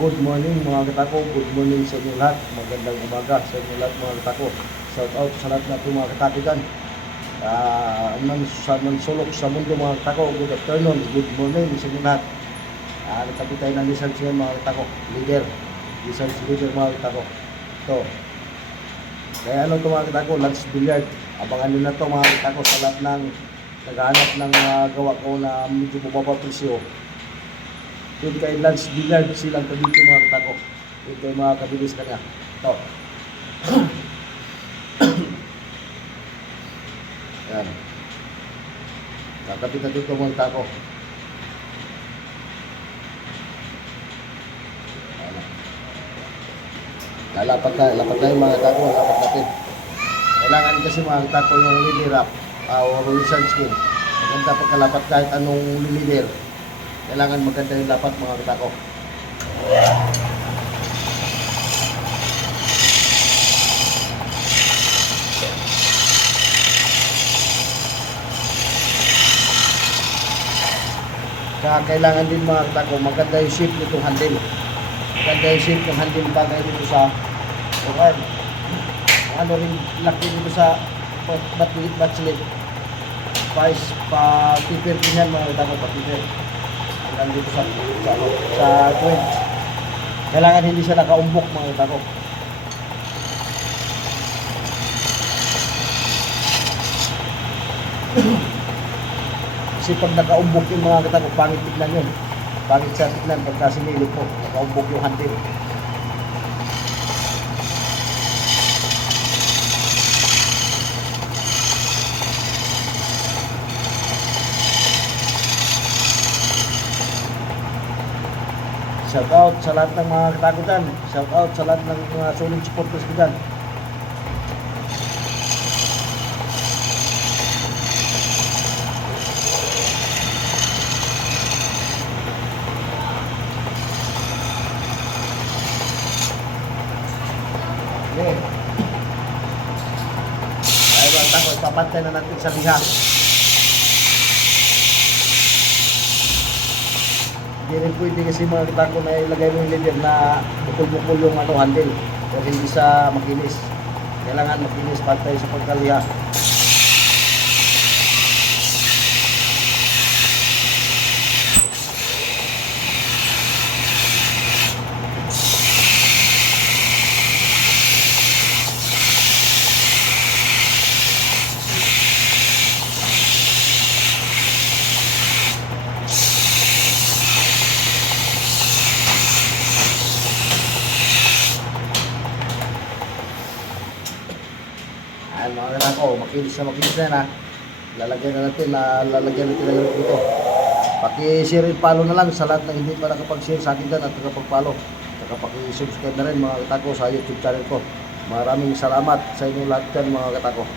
Good morning mga katako, good morning sa inyo lahat. Magandang umaga sa inyo lahat mga katako. Shout out sa lahat natin mga katakigan. Sa mansulok sa mundo mga katako, good afternoon, good morning sa inyo lahat. Nagtabi tayo ng research ngayon mga katako, research leader mga katako. Ito. Kaya ano ito mga katako, lunch billiard. Abangan nyo na ito mga katako sa lahat ng naghahanap ng gawa ko na medyo mababa presyo. Yun kay lunch billiard silang kabiti mga katako. Yun kay mga kabilis kanya. Ito. Yan. Kakabit natin ito mga katako. Lalapat tayo mga katako. Lalapat natin. Kailangan kasi mga katako yung leader up or research skill. Maganda pagkalapat kahit anong leader. Kailangan maganda yung lapat mga katako. Kaya kailangan din mga katako, maganda yung shape nitong handle. Maganda yung shape ng handle bagay dito sa arm. Ano rin laki dito sa batchilit. Pa-tipper din yan mga katako, pa-tipper. Dito sa joint. Kailangan hindi siya nakaumbok mga katako. Kasi pag nakaumbok yung mga katako, pangit tignan yun. Pangit siya tignan pagka sinilip mo, nakaumbok yung handle. Shout out sa lahat ng mga katako dyan. Shout out sa lahat ng mga solid supporters ko dyan. Okay. Ay mga katako, ipapantay na natin sa liha. Hindi rin pwede kasi mga katako na ilagay mo yung leader na bukol-bukol yung handle o hindi sa makinis. Kailangan makinis pantay sa pagkaliha. Ayan mga katako, makinis na yan ha. Lalagyan natin ng dito. Paki-share and follow na lang sa lahat na hindi pa nakapag-share sa akin dyan at nakapag-follow. Saka paki-subscribe na rin mga katako sa YouTube channel ko. Maraming salamat sa inyo lahat dyan mga katako.